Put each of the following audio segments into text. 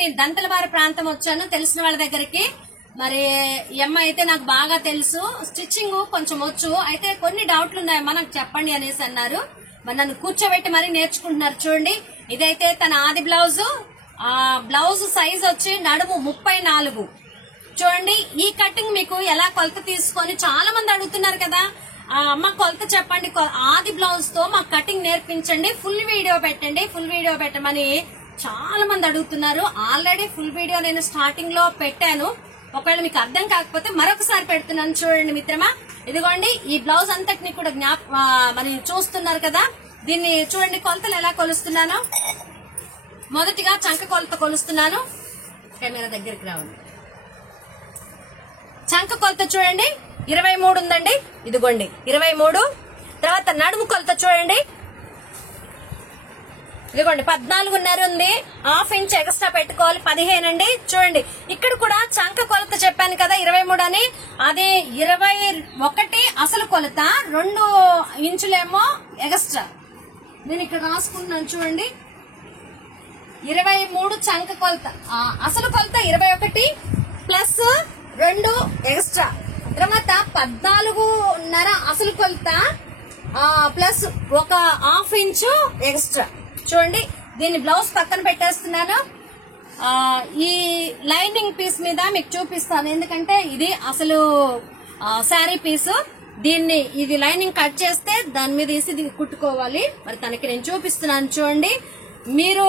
నేను దంతలవారి ప్రాంతం వచ్చాను తెలిసిన వాళ్ళ దగ్గరికి. మరి ఈ అమ్మాయి అయితే నాకు బాగా తెలుసు, స్టిచ్చింగ్ కొంచెం వచ్చు, అయితే కొన్ని డౌట్లు ఉన్నాయమ్మా నాకు చెప్పండి అనేసి అన్నారు. మరి నన్ను కూర్చోబెట్టి మరీ నేర్చుకుంటున్నారు. చూడండి, ఇదైతే తన ఆది బ్లౌజ్. బ్లౌజ్ సైజ్ వచ్చి నడుము 34. చూడండి, ఈ కటింగ్ మీకు ఎలా కొలత తీసుకొని చాలా మంది అడుగుతున్నారు కదా, అమ్మ కొలత చెప్పండి, ఆది బ్లౌజ్ తో మాకు కటింగ్ నేర్పించండి, ఫుల్ వీడియో పెట్టండి, ఫుల్ వీడియో పెట్టమని చాలా మంది అడుగుతున్నారు. ఆల్రెడీ ఫుల్ వీడియో నేను స్టార్టింగ్ లో పెట్టాను, ఒకవేళ మీకు అర్థం కాకపోతే మరొకసారి పెడుతున్నాను. చూడండి మిత్రమా, ఇదిగోండి ఈ బ్లౌజ్ అంతటిని కూడా మరి చూస్తున్నారు కదా. దీన్ని చూడండి కొలతలు ఎలా కొలుస్తున్నాను. మొదటిగా చంక కొలత కొలుస్తున్నాను. కెమెరా దగ్గరికి రావాలి. చంక కొలత చూడండి 23 ఉందండి, ఇదిగోండి 23. తర్వాత నడుము కొలత చూడండి, ఇదిగోండి 14.5 ఉంది, ½ ఇంచ్ ఎక్స్ట్రా పెట్టుకోవాలి, 15 అండి. చూడండి ఇక్కడ కూడా చంక కొలత చెప్పాను కదా 23 అని, అది 21 అసలు కొలత, 2 ఇంచులేమో ఎక్స్ట్రా. నేను ఇక్కడ రాసుకుంటున్నాను చూడండి, 23 చంక కొలత, అసలు కొలత 21 ప్లస్ 2 ఎక్స్ట్రా. తర్వాత 14.5 అసలు కొలత ప్లస్ 1/2 ఇంచు ఎక్స్ట్రా. చూడండి, దీన్ని బ్లౌజ్ పక్కన పెట్టేస్తున్నాను. ఈ లైనింగ్ పీస్ మీద మీకు చూపిస్తాను, ఎందుకంటే ఇది అసలు శారీ పీసు. దీన్ని ఇది లైనింగ్ కట్ చేస్తే దాని మీద వేసి దీన్ని కుట్టుకోవాలి. మరి తనకి నేను చూపిస్తున్నాను చూడండి, మీరు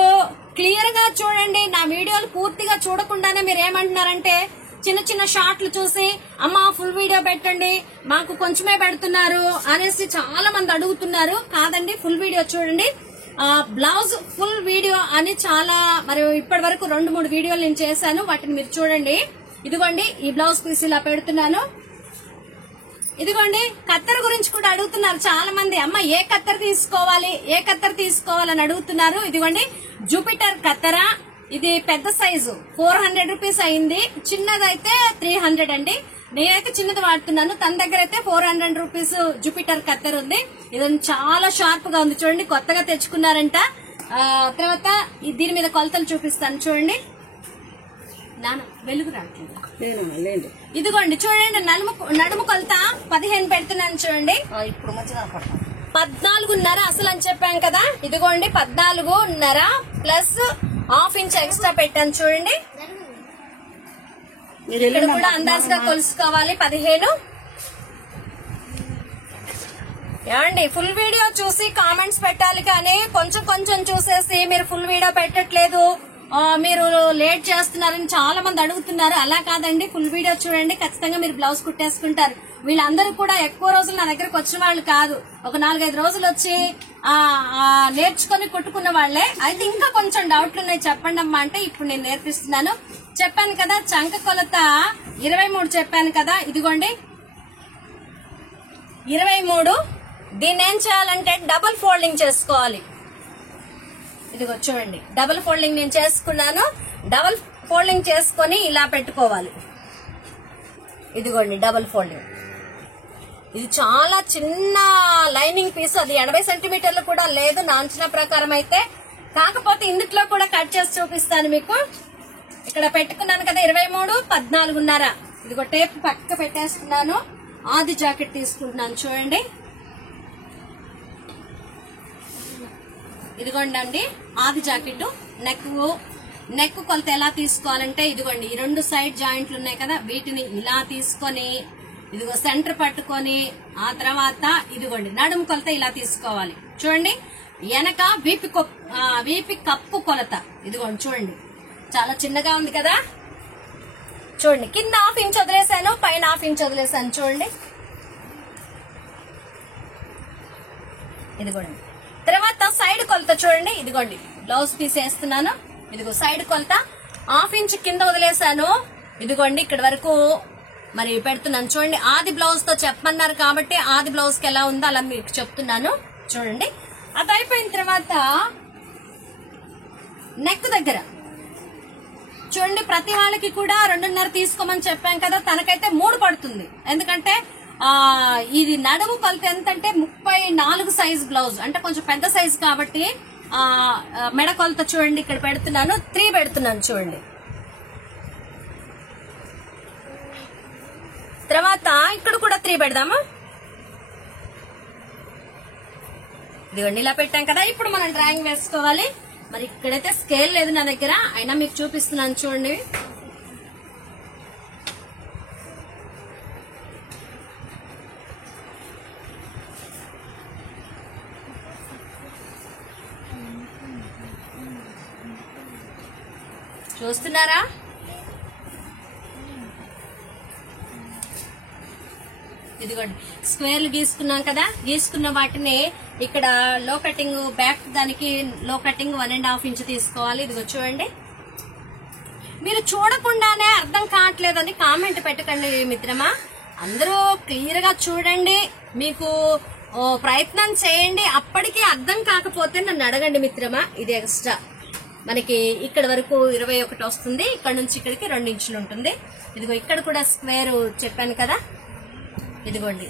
క్లియర్ గా చూడండి. నా వీడియోలు పూర్తిగా చూడకుండానే మీరు ఏమంటున్నారంటే చిన్న చిన్న షార్ట్లు చూసి అమ్మ ఫుల్ వీడియో పెట్టండి, మాకు కొంచెమే పెడుతున్నారు అనేసి చాలా మంది అడుగుతున్నారు. కాదండి, ఫుల్ వీడియో చూడండి. బ్లౌజ్ ఫుల్ వీడియో అని చాలా మరి ఇప్పటి వరకు 2-3 వీడియోలు నేను చేశాను, వాటిని మీరు చూడండి. ఇదిగోండి ఈ బ్లౌజ్ పీస్ ఇలా పెడుతున్నాను. ఇదిగోండి కత్తెర గురించి కూడా అడుగుతున్నారు చాలా మంది, అమ్మ ఏ కత్తెర తీసుకోవాలి, ఏ కత్తెర తీసుకోవాలని అడుగుతున్నారు. ఇదిగోండి జూపిటర్ కత్తెర, ఇది పెద్ద సైజు 400 రూపీస్ అయింది, చిన్నదైతే 300 అండి. నేనైతే చిన్నది వాడుతున్నాను, తన దగ్గర అయితే 400 రూపీస్ జూపిటర్ కత్తెర ఉంది. ఇది చాలా షార్ప్ గా ఉంది చూడండి, కొత్తగా తెచ్చుకున్నారంట. తర్వాత దీని మీద కొలతలు చూపిస్తాను చూడండి. నాన్న వెలుగు రావట్లేదు. ఇదిగోండి చూడండి, నడుము కొలత 15 పెడుతున్నాను చూడండి. ఇప్పుడు 14.5 అసలు అని చెప్పాను కదా, ఇదిగోండి 14.5 ప్లస్ ½ ఇంచ్ ఎక్స్ట్రా పెట్టాను చూడండి. ఇక్కడ కూడా అందాజుగా కొలుసుకోవాలి 15. ఏమండి ఫుల్ వీడియో చూసి కామెంట్స్ పెట్టాలి, కానీ కొంచెం కొంచెం చూసేసి మీరు ఫుల్ వీడియో పెట్టట్లేదు, మీరు లేట్ చేస్తున్నారని చాలా మంది అడుగుతున్నారు. అలా కాదండి, ఫుల్ వీడియో చూడండి, ఖచ్చితంగా మీరు బ్లౌజ్ కుట్టేసుకుంటారు. వీళ్ళందరూ కూడా ఎక్కువ రోజులు నా దగ్గరకు వచ్చిన వాళ్ళు కాదు, ఒక 4-5 రోజులు వచ్చి నేర్చుకుని కుట్టుకున్న వాళ్లే. అయితే ఇంకా కొంచెం డౌట్లు ఉన్నాయి చెప్పండి అమ్మా అంటే ఇప్పుడు నేను నేర్పిస్తున్నాను. చెప్పాను కదా చంక కొలత 23 చెప్పాను కదా, ఇదిగోండి 23. దీన్ని ఏం చేయాలంటే డబుల్ ఫోల్డింగ్ చేసుకోవాలి. ఇదిగో చూడండి, డబుల్ ఫోల్డింగ్ నేను చేసుకున్నాను. డబుల్ ఫోల్డింగ్ చేసుకొని ఇలా పెట్టుకోవాలి. ఇదిగోండి డబుల్ ఫోల్డింగ్. ఇది చాలా చిన్న లైనింగ్ పీస్, అది 80 సెంటీమీటర్లు కూడా లేదు నా అంచనా ప్రకారం అయితే. కాకపోతే ఇందులో కూడా కట్ చేసి చూపిస్తాను మీకు. ఇక్కడ పెట్టుకున్నాను కదా 23, 14.5. ఇదిగో టేప్ పక్క పెట్టేస్తున్నాను. ఆది జాకెట్ తీసుకుంటున్నాను చూడండి. ఇదిగోండి అండి ఆది జాకెట్. నెక్ కొలత ఎలా తీసుకోవాలంటే ఇదిగోండి, ఈ 2 సైడ్ జాయింట్లు ఉన్నాయి కదా, వీటిని ఇలా తీసుకొని ఇదిగో సెంటర్ పట్టుకొని ఆ తర్వాత ఇదిగోండి నడుము కొలత ఇలా తీసుకోవాలి. చూడండి వెనక వీపి కప్పు కొలత ఇదిగోండి చూడండి, చాలా చిన్నగా ఉంది కదా. చూడండి కింద ½ ఇంచ్ వదిలేసాను, పైన ½ ఇంచ్ వదిలేసాను చూడండి. ఇదిగోండి తర్వాత సైడ్ కొలత చూడండి, ఇదిగోండి బ్లౌజ్ పీస్ వేస్తున్నాను. ఇదిగో సైడ్ కొలత ½ ఇంచ్ కింద వదిలేసాను. ఇదిగోండి ఇక్కడ వరకు మరి పెడుతున్నాను చూడండి. ఆది బ్లౌజ్ తో చెప్పమన్నారు కాబట్టి ఆది బ్లౌజ్ కి ఎలా ఉందో అలా మీకు చెప్తున్నాను చూడండి. అది అయిపోయిన తర్వాత నెక్ దగ్గర చూడండి, ప్రతి వాళ్ళకి కూడా 2.5 తీసుకోమని చెప్పాం కదా, తనకైతే 3 పడుతుంది. ఎందుకంటే ఇది నడుము కొలత ఎంతంటే 34 సైజ్ బ్లౌజ్, అంటే కొంచెం పెద్ద సైజ్ కాబట్టి మెడ కొలత చూడండి, ఇక్కడ పెడుతున్నాను 3 పెడుతున్నాను చూడండి. తర్వాత ఇక్కడ కూడా 3 పెడదాము. ఇదిగోండి ఇలా పెట్టాం కదా. ఇప్పుడు మనం డ్రాయింగ్ వేసుకోవాలి. మరి ఇక్కడైతే స్కేల్ లేదు నా దగ్గర, అయినా మీకు చూపిస్తున్నాను చూడండి. చూస్తున్నారా? ఇదిగోండి స్క్వేర్లు గీసుకున్నాం కదా. గీసుకున్న వాటిని ఇక్కడ లో కటింగ్ బ్యాక్ దానికి లో కటింగ్ 1.5 ఇంచ్ తీసుకోవాలి. ఇదిగో చూడండి. మీరు చూడకుండానే అర్థం కావట్లేదని కామెంట్ పెట్టకండి మిత్రమా. అందరూ క్లియర్ గా చూడండి, మీకు ప్రయత్నం చేయండి. అప్పటికి అర్థం కాకపోతే నన్ను అడగండి మిత్రమా. ఇది ఎక్స్ట్రా మనకి ఇక్కడ వరకు 21 వస్తుంది. ఇక్కడ నుంచి ఇక్కడికి 2 ఇంచులు ఉంటుంది. ఇదిగో ఇక్కడ కూడా స్క్వేర్ చెప్పాను కదా. ఇదిగోండి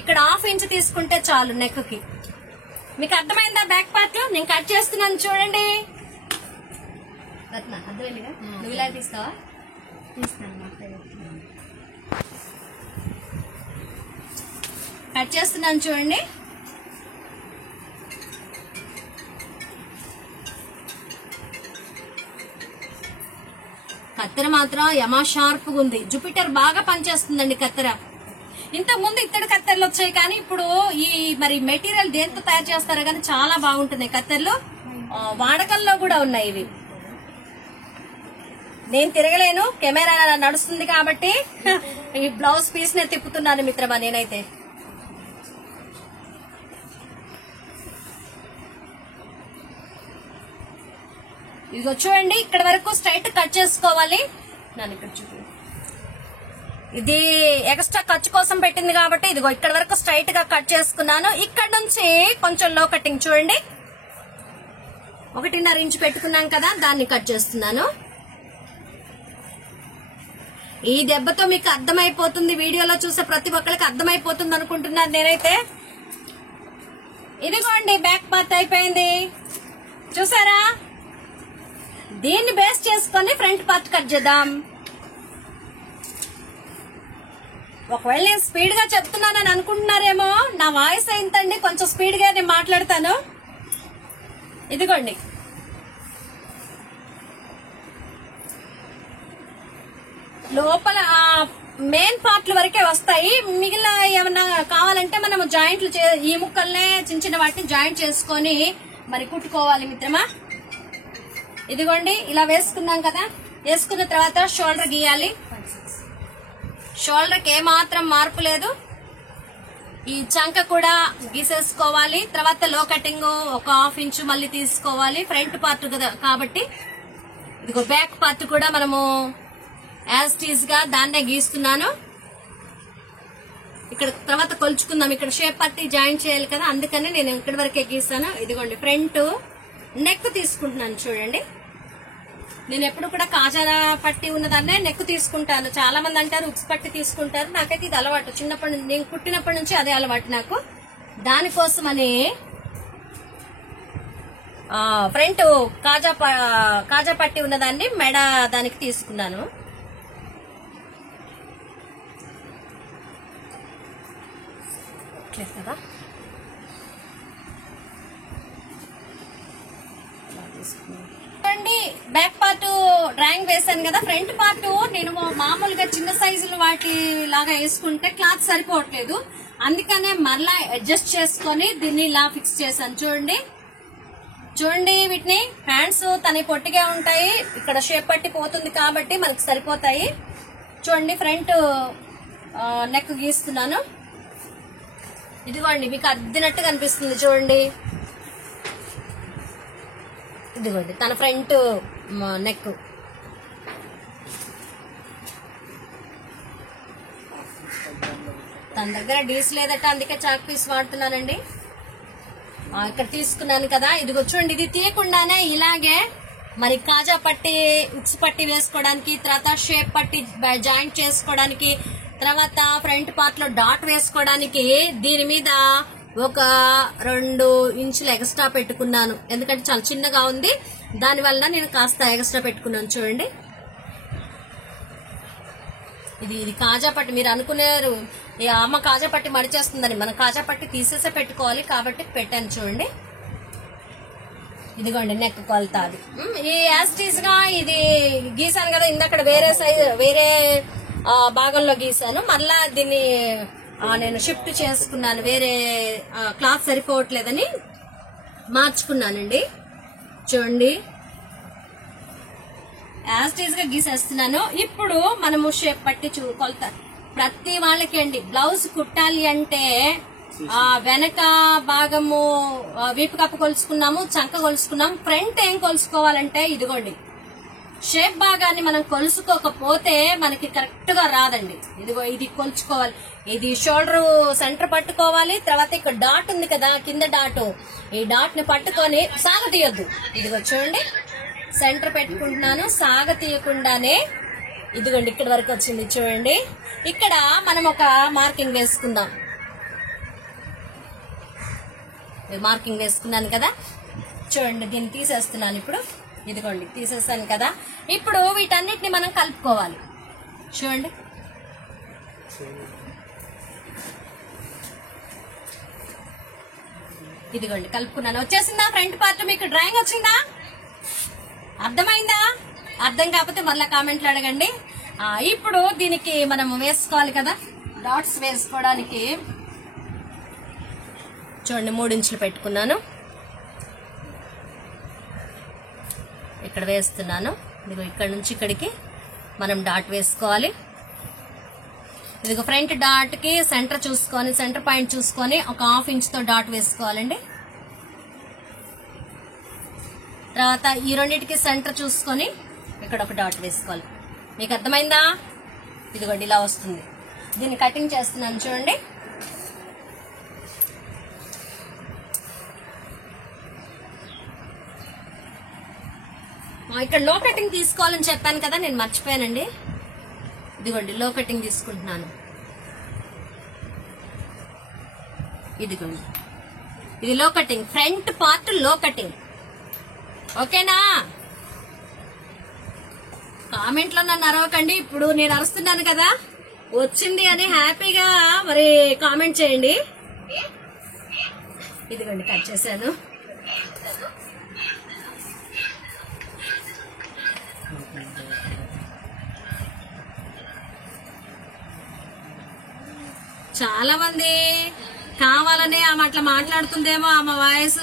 ఇక్కడ 1/2 ఇంచ్ తీసుకుంటే చాలు నెక్ కి. మీకు అర్థమైందా? బ్యాక్ పార్ట్ నేను కట్ చేస్తున్నాను చూడండి. అర్థమైందిగా? నువ్వు ఇలా తీస్తావా? కట్ చేస్తున్నాను చూడండి. కత్తెర మాత్రం యమా షార్ప్ గా ఉంది. జూపిటర్ బాగా పనిచేస్తుందండి కత్తెర. ఇంతకు ముందు ఇత్తడి కత్తెరలు వచ్చాయి, కానీ ఇప్పుడు ఈ మరి మెటీరియల్ దేంతో తయారు చేస్తారో కానీ చాలా బాగుంటున్నాయి కత్తెరలు. వాడకంలో కూడా ఉన్నాయి ఇవి. నేను తిరగలేను, కెమెరా నడుస్తుంది కాబట్టి ఈ బ్లౌజ్ పీస్ నే తిప్పుతున్నాను మిత్రమా నేనైతే. ఇదిగో చూడండి ఇక్కడ వరకు స్ట్రైట్ కట్ చేసుకోవాలి. నన్ను ఇక్కడ చూపి. ఇది ఎక్స్ట్రా ఖర్చు కోసం పెట్టింది కాబట్టి ఇదిగో ఇక్కడ వరకు స్ట్రైట్ గా కట్ చేసుకున్నాను. ఇక్కడ నుంచి కొంచెం లో కటింగ్ చూడండి, 1.5 ఇంచ్ పెట్టుకున్నాం కదా, దాన్ని కట్ చేస్తున్నాను. ఈ దెబ్బతో మీకు అర్థమైపోతుంది, వీడియోలో చూసే ప్రతి ఒక్కరికి అర్థమైపోతుంది అనుకుంటున్నాను నేనైతే. ఇదిగోండి బ్యాక్ పార్ట్ అయిపోయింది చూసారా. దీన్ని బేస్ చేసుకొని ఫ్రంట్ పార్ట్ కట్ చేద్దాం. ఒకవేళ నేను స్పీడ్ గా చెప్తున్నానని అనుకుంటున్నారేమో, నా వాయిస్ అయిందండి కొంచెం స్పీడ్ గా నేను మాట్లాడతాను. ఇదిగోండి లోపల మెయిన్ పార్ట్ల వరకే వస్తాయి. మిగిలిన ఏమన్నా కావాలంటే మనం జాయింట్లు ఈ ముక్కల్నే చిన్న చిన్న వాటిని జాయింట్ చేసుకొని మరి కుట్టుకోవాలి మిత్రమా. ఇదిగోండి ఇలా వేసుకున్నాం కదా. వేసుకున్న తర్వాత షోల్డర్ గీయాలి. షోల్డర్ కి ఏమాత్రం మార్పు లేదు. ఈ చంక కూడా గీసేసుకోవాలి. తర్వాత లో కటింగ్ 1/2 ఇంచు మళ్ళీ తీసుకోవాలి. ఫ్రంట్ పార్ట్ కదా కాబట్టి ఇదిగో బ్యాక్ పార్ట్ కూడా మనము యాజ్ టీజ్ గా దాన్నే గీస్తున్నాను. ఇక్కడ తర్వాత కొలుచుకుందాం. ఇక్కడ షేప్ పట్టి జాయిన్ చేయాలి కదా, అందుకని నేను ఇక్కడి వరకే గీస్తాను. ఇదిగోండి ఫ్రంట్ నెక్ తీసుకుంటున్నాను చూడండి. నేను ఎప్పుడు కూడా కాజా పట్టి ఉన్నదాన్నే నెక్ తీసుకుంటాను. చాలా మంది అంటారు ఉక్స్ పట్టి తీసుకుంటారు, నాకైతే ఇది అలవాటు. చిన్నప్పటి నుంచి నేను పుట్టినప్పటి నుంచి అదే అలవాటు నాకు. దానికోసమని ఫ్రంట్ కాజా పట్టి ఉన్నదాన్ని మెడ దానికి తీసుకున్నాను. కదా బ్యాక్ పార్ట్ డ్రాయింగ్ వేసాను కదా. ఫ్రంట్ పార్ట్ నేను మామూలుగా చిన్న సైజులు వాటి లాగా వేసుకుంటే క్లాత్ సరిపోవట్లేదు, అందుకనే మరలా అడ్జస్ట్ చేసుకొని దీన్ని ఇలా ఫిక్స్ చేశాను. చూడండి చూడండి వీటిని హ్యాండ్స్ తన పొట్టిగా ఉంటాయి, ఇక్కడ షేప్ పట్టి పోతుంది కాబట్టి మనకి సరిపోతాయి. చూడండి ఫ్రంట్ నెక్ గీస్తున్నాను. ఇదిగోండి మీకు అద్దినట్టు కనిపిస్తుంది చూడండి. ఇదిగోండి తన ఫ్రంట్ నెక్. తన దగ్గర డీస్ లేదట, అందుకే చాక్ పీస్ వాడుతున్నానండి. ఇక్కడ తీసుకున్నాను కదా. ఇదిగో చూడండి, ఇది తీయకుండానే ఇలాగే మరి కాజా పట్టి ఉక్స్ పట్టి వేసుకోవడానికి, తర్వాత షేప్ పట్టి జాయింట్ చేసుకోవడానికి, తర్వాత ఫ్రంట్ పార్ట్ లో డాట్ వేసుకోవడానికి దీని మీద ఒక 2 ఇంచులు ఎక్స్ట్రా పెట్టుకున్నాను, ఎందుకంటే చాలా చిన్నగా ఉంది, దానివల్ల నేను కాస్త ఎక్స్ట్రా పెట్టుకున్నాను. చూడండి, ఇది కాజా పట్టి. మీరు అనుకున్నారు అమ్మ కాజా పట్టి మడిచేస్తుందని, మనం కాజా పట్టి తీసేసే పెట్టుకోవాలి కాబట్టి పెట్టాను. చూడండి, ఇదిగోండి నెక్ కొలత. అది ఈ యాస్టీస్ గా ఇది గీసాను కదా, ఇందక్కడ వేరే సైజ్ వేరే భాగంలో గీసాను, మళ్ళా దీన్ని నేను షిఫ్ట్ చేసుకున్నాను, వేరే క్లాత్ సరిపోవట్లేదని మార్చుకున్నానండి. చూడండి, యాస్టీస్ గా గీసేస్తున్నాను. ఇప్పుడు మనము షేప్ పట్టి కొలత ప్రతి వాళ్ళకి అండి. బ్లౌజ్ కుట్టాలి అంటే వెనక భాగము వీపు కప్పు కొలుసుకున్నాము, చంక కొలుసుకున్నాము. ఫ్రంట్ ఏం కొలుసుకోవాలంటే ఇదిగోండి, షేప్ భాగాన్ని మనం కొలుసుకోకపోతే మనకి కరెక్ట్ గా రాదండి. ఇదిగో ఇది కొలుచుకోవాలి, ఇది షోల్డర్ సెంటర్ పట్టుకోవాలి, తర్వాత ఇక్కడ డాట్ ఉంది కదా కింద డాట్, ఈ డాట్ ని పట్టుకొని సాగ తీయొద్దు. ఇదిగో చూడండి, సెంటర్ పెట్టుకుంటున్నాను, సాగ తీయకుండానే ఇదిగోండి ఇక్కడ వరకు వచ్చింది. చూడండి, ఇక్కడ మనం ఒక మార్కింగ్ వేసుకుందాం. మార్కింగ్ వేసుకున్నాను కదా, చూడండి దీన్ని తీసేస్తున్నాను. ఇప్పుడు ఇదిగోండి తీసేస్తాను కదా. ఇప్పుడు వీటన్నిటిని మనం కలుపుకోవాలి. చూడండి, ఇదిగోండి కలుపుకున్నాను. వచ్చేసిందా ఫ్రంట్ పార్ట్? మీకు డ్రాయింగ్ వచ్చిందా? అర్థమైందా? అర్థం కాకపోతే మళ్ళీ కామెంట్లు అడగండి. ఇప్పుడు దీనికి మనం వేసుకోవాలి కదా, డాట్స్ వేసుకోవడానికి చూడండి 3 ఇంచులు పెట్టుకున్నాను, ఇక్కడ వేస్తున్నాను. ఇదిగో ఇక్కడ నుంచి ఇక్కడికి మనం డాట్ వేసుకోవాలి. ఇదిగో ఫ్రంట్ డాట్ కి సెంటర్ చూసుకొని, సెంటర్ పాయింట్ చూసుకొని ఒక 1/2 ఇంచుతో డాట్ వేసుకోవాలండి. తర్వాత ఈ రెండింటికి సెంటర్ చూసుకొని ఇక్కడ ఒక డాట్ వేసుకోవాలి. మీకు అర్థమైందా? ఇదిగోండి ఇలా వస్తుంది. దీన్ని కటింగ్ చేస్తున్నాను. చూడండి, ఇక్కడ లో కటింగ్ తీసుకోవాలని చెప్పాను కదా, నేను మర్చిపోయానండి. ఇదిగోండి లో కటింగ్ తీసుకుంటున్నాను. ఇదిగోండి ఇది లో కటింగ్, ఫ్రంట్ పార్ట్ లో కటింగ్. ఓకేనా? కామెంట్లో నన్ను అరవకండి, ఇప్పుడు నేను అరుస్తున్నాను కదా, వచ్చింది అని హ్యాపీగా మరి కామెంట్ చేయండి. ఇదిగోండి కట్ చేశాను. చాలా మంది కావాలని ఆమె అట్లా మాట్లాడుతుందేమో, ఆమె వాయిస్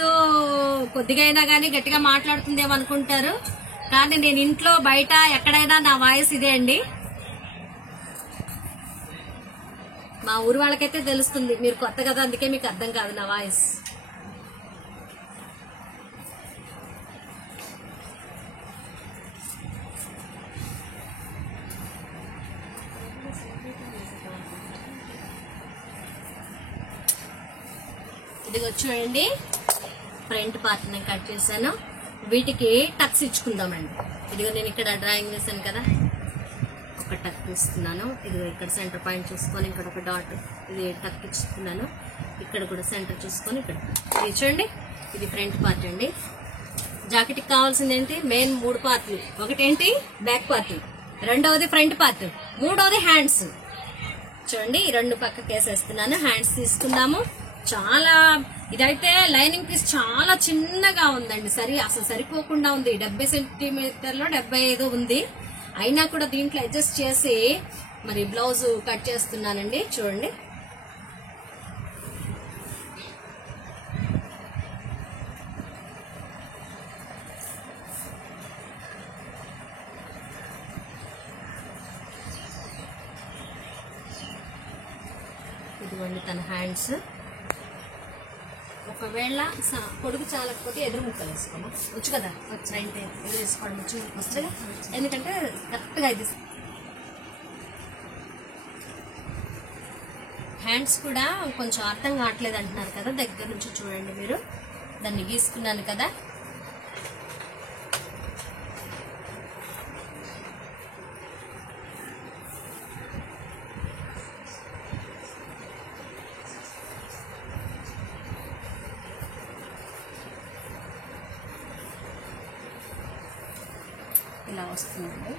కొద్దిగా అయినా కానీ గట్టిగా మాట్లాడుతుందేమో అనుకుంటారు. కానీ నేను ఇంట్లో బయట ఎక్కడైనా నా వాయిస్ ఇదే అండి. మా ఊరు వాళ్ళకైతే తెలుస్తుంది, మీరు కొత్త కదా అందుకే మీకు అర్థం కాదు నా వాయిస్. ఇదిగో చూడండి, ఫ్రంట్ పార్ట్ నేను కట్ చేశాను. వీటికి టక్స్ ఇచ్చుకుందామండి. ఇదిగో నేను ఇక్కడ డ్రాయింగ్ వేసాను కదా, ఒక టక్ ఇస్తున్నాను. ఇదిగో ఇక్కడ సెంటర్ పాయింట్ చూసుకొని ఇక్కడ ఒక డాట్, ఇది టక్ ఇచ్చుకున్నాను. ఇక్కడ కూడా సెంటర్ చూసుకొని ఇక్కడ ఇది చూడండి, ఇది ఫ్రంట్ పార్ట్ అండి. జాకెట్కి కావాల్సింది ఏంటి? మెయిన్ 3 పార్ట్లు. ఒకటేంటి బ్యాక్ పార్ట్, రెండవది ఫ్రంట్ పార్ట్, మూడవది హ్యాండ్స్. చూడండి ఈ 2 పక్కకి వేసేస్తున్నాను. హ్యాండ్స్ తీసుకున్నాము. చాలా ఇదైతే లైనింగ్ పీస్ చాలా చిన్నగా ఉందండి, అసలు సరిపోకుండా ఉంది. 70 సెంటీమీటర్లో 75 ఉంది. అయినా కూడా దీంట్లో అడ్జస్ట్ చేసి మరి బ్లౌజ్ కట్ చేస్తున్నానండి. చూడండి, ఇదిగోండి తన హ్యాండ్స్. ఒకవేళ పొడుగు చాలకపోతే ఎదురు ముక్కలు వేసుకోమా, వచ్చు కదా, వచ్చాయంటే ఎదురు వేసుకోవడం వస్తుంది. ఎందుకంటే కరెక్ట్గా ఇది హ్యాండ్స్ కూడా కొంచెం అర్థం కావట్లేదు అంటున్నారు కదా, దగ్గర నుంచి చూడండి మీరు. దాన్ని గీసుకున్నాను కదా, ఇలా వస్తుంది.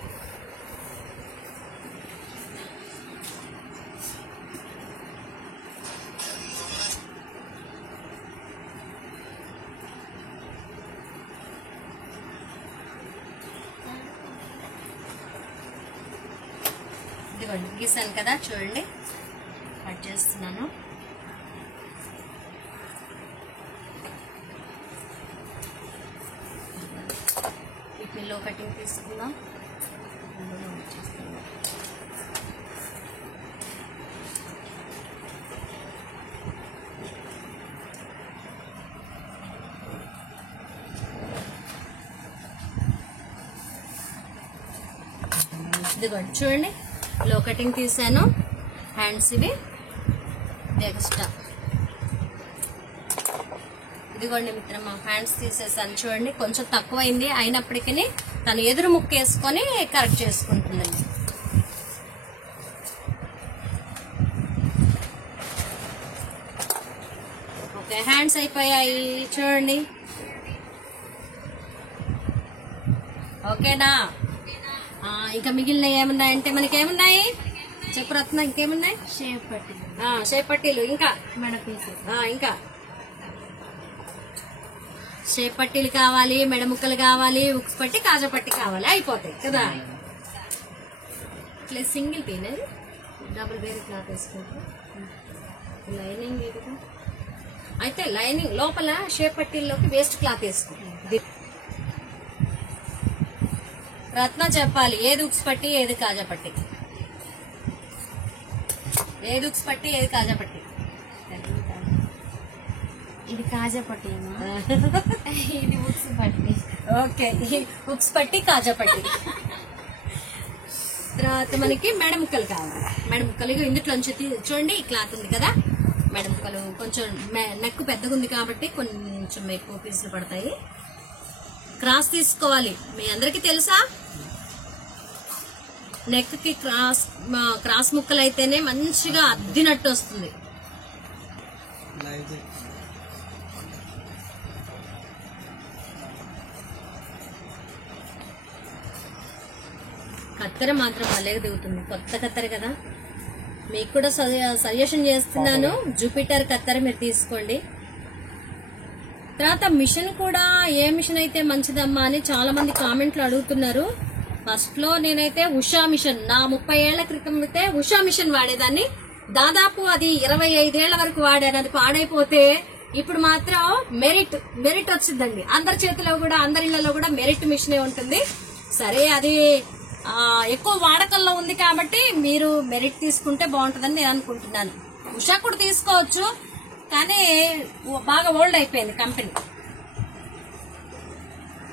ఇదిగోండి గీసాను కదా, చూడండి కట్ చేస్తున్నాను. వీటిలో కటింగ్ తీసుకుందాం. ఇదిగోండి చూడండి, లో కటింగ్ తీసాను. హ్యాండ్స్ ఇవి ఎక్స్ట్రా. ఇదిగోండి మిత్రమా, హ్యాండ్స్ తీసేసాను. చూడండి కొంచెం తక్కువైంది, అయినప్పటికీ తను ఎదురు ముక్కు వేసుకొని కరెక్ట్ చేసుకుంటుందండి. ఓకే, హ్యాండ్స్ అయిపోయాయి చూడండి. ఓకేనా? ఇంకా మిగిలినవి ఏమున్నాయంటే మనకి ఏమున్నాయి చెప్పు రత్న, ఇంకేమున్నాయి? షేప్ పట్టీలు, ఇంకా ఇంకా షేప్ పట్టీలు కావాలి, మెడ ముక్కలు కావాలి, ఉక్స్ పట్టి, కాజా పట్టి కావాలి, అయిపోతాయి కదా. ఇట్లా సింగిల్ పీన్, డబుల్ వేరే క్లాత్ వేసుకుంటాం. లైనింగ్ అయితే లైనింగ్ లోపల షేప్ పట్టీల్లోకి వేస్ట్ క్లాత్ వేసుకుంటాం. రత్న చెప్పాలి, ఏది ఉక్స్ పట్టి ఏది కాజా పట్టి, ఏది ఉక్స్ పట్టి ఏది కాజా పట్టి. ఇది కాజా పట్టి, ఇది ఉక్స్ పట్టి. ఓకే, ఉక్స్ పట్టి కాజా పట్టి. తర్వాత మనకి మెడ ముక్కలు కావాలి. మెడ ముక్కలు ఇందులోంచి చూడండి, ఈ క్లాత్ ఉంది కదా, మెడ ముక్కలు కొంచెం నెక్ పెద్దగా ఉంది కాబట్టి కొంచెం ఎక్కువ పీసులు పడతాయి. క్రాస్ తీసుకోవాలి, మీ అందరికి తెలుసా? నెక్ కి క్రాస్ ముక్కలు అయితేనే మంచిగా అద్దినట్టు వస్తుంది. కత్తెర మాత్రం భలేగా దిగుతుంది, కొత్త కత్తెర కదా. మీకు కూడా సజెషన్ చేస్తున్నాను, జూపిటర్ కత్తెర మీరు తీసుకోండి. తర్వాత మిషన్ కూడా ఏ మిషన్ అయితే మంచిదమ్మా అని చాలా మంది కామెంట్లు అడుగుతున్నారు. ఫస్ట్ లో నేనైతే ఉషా మిషన్, నా 30 ఏళ్ల క్రితం అయితే ఉషా మిషన్ వాడేదాన్ని. దాదాపు అది 25 ఏళ్ల వరకు వాడాను. అది పాడైపోతే ఇప్పుడు మాత్రం మెరిట్ వచ్చిందండి. అందరి చేతిలో కూడా, అందరి ఇళ్లలో కూడా మెరిట్ మిషనే ఉంటుంది. సరే, అది ఎక్కువ వాడకంలో ఉంది కాబట్టి మీరు మెరిట్ తీసుకుంటే బాగుంటుందని నేను అనుకుంటున్నాను. ఉషా కూడా తీసుకోవచ్చు, కానీ బాగా ఓల్డ్ అయిపోయింది కంపెనీ.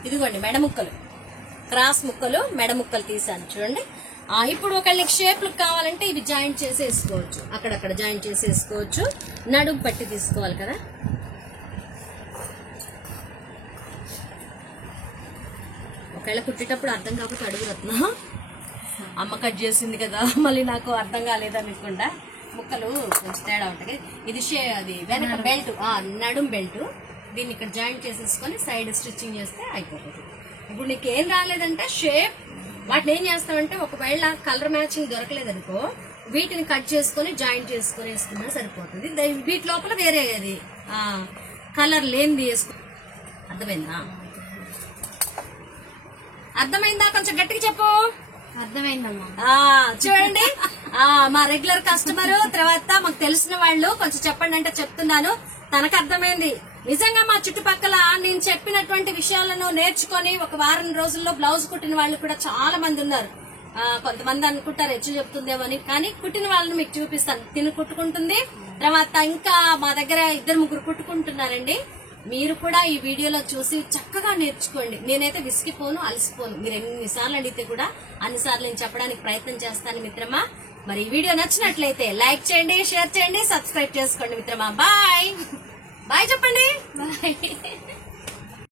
ఇదిగోండి మెడ ముక్కలు, క్రాస్ ముక్కలు, మెడ ముక్కలు తీసాను చూడండి. ఇప్పుడు ఒకళ్ళకి షేప్లు కావాలంటే ఇవి జాయింట్ చేసేసుకోవచ్చు, అక్కడక్కడ జాయింట్ చేసేసుకోవచ్చు. నడుము పట్టి తీసుకోవాలి కదా. ఒకవేళ కుట్టేటప్పుడు అర్థం కాకపోతే అడుగు రత్న, అమ్మ కట్ చేసింది కదా మళ్ళీ నాకు అర్థం కాలేదనుకుండా. ముక్కలు కొంచెం తేడా ఉంటాయి. ఇది అది వెనక బెల్ట్, నడుం బెల్ట్. దీన్ని ఇక్కడ జాయింట్ చేసేసుకొని సైడ్ స్టిచ్చింగ్ చేస్తే అయిపోతుంది. ఇప్పుడు నీకు ఏం రాలేదంటే షేప్, వాటిని ఏం చేస్తామంటే ఒకవేళ కలర్ మ్యాచింగ్ దొరకలేదనుకో వీటిని కట్ చేసుకొని జాయింట్ చేసుకొని వేసుకున్నా సరిపోతుంది. వీటి లోపల వేరే అది కలర్ లేనిది వేసుకో. అర్థమైందా? అర్థమైందా? కొంచెం గట్టిగా చెప్పు. అర్థమైందమ్మా. చూడండి, మా రెగ్యులర్ కస్టమర్, తర్వాత మాకు తెలిసిన వాళ్ళు కొంచెం చెప్పండి అంటే చెప్తున్నాను. తనకు అర్థమైంది. నిజంగా మా చుట్టుపక్కల నేను చెప్పినటువంటి విషయాలను నేర్చుకొని ఒక వారం రోజుల్లో బ్లౌజ్ కుట్టిన వాళ్ళు కూడా చాలా మంది ఉన్నారు. కొంతమంది అనుకుంటారు హెచ్చు చెప్తుందేమో అని, కానీ కుట్టిన వాళ్ళని మీకు చూపిస్తాను. తిని కుట్టుకుంటుంది, తర్వాత ఇంకా మా దగ్గర 2-3 కుట్టుకుంటున్నారండి. మీరు కూడా ఈ వీడియోలో చూసి చక్కగా నేర్చుకోండి. నేనైతే విసిగిపోను, అలసిపోను. మీరు ఎన్నిసార్లు అడిగితే కూడా అన్నిసార్లు నేను చెప్పడానికి ప్రయత్నం చేస్తాను మిత్రమా. మరి ఈ వీడియో నచ్చినట్లయితే లైక్ చేయండి, షేర్ చేయండి, సబ్స్క్రైబ్ చేసుకోండి మిత్రమా. బాయ్ బాయ్ చెప్పండి. బాయ్.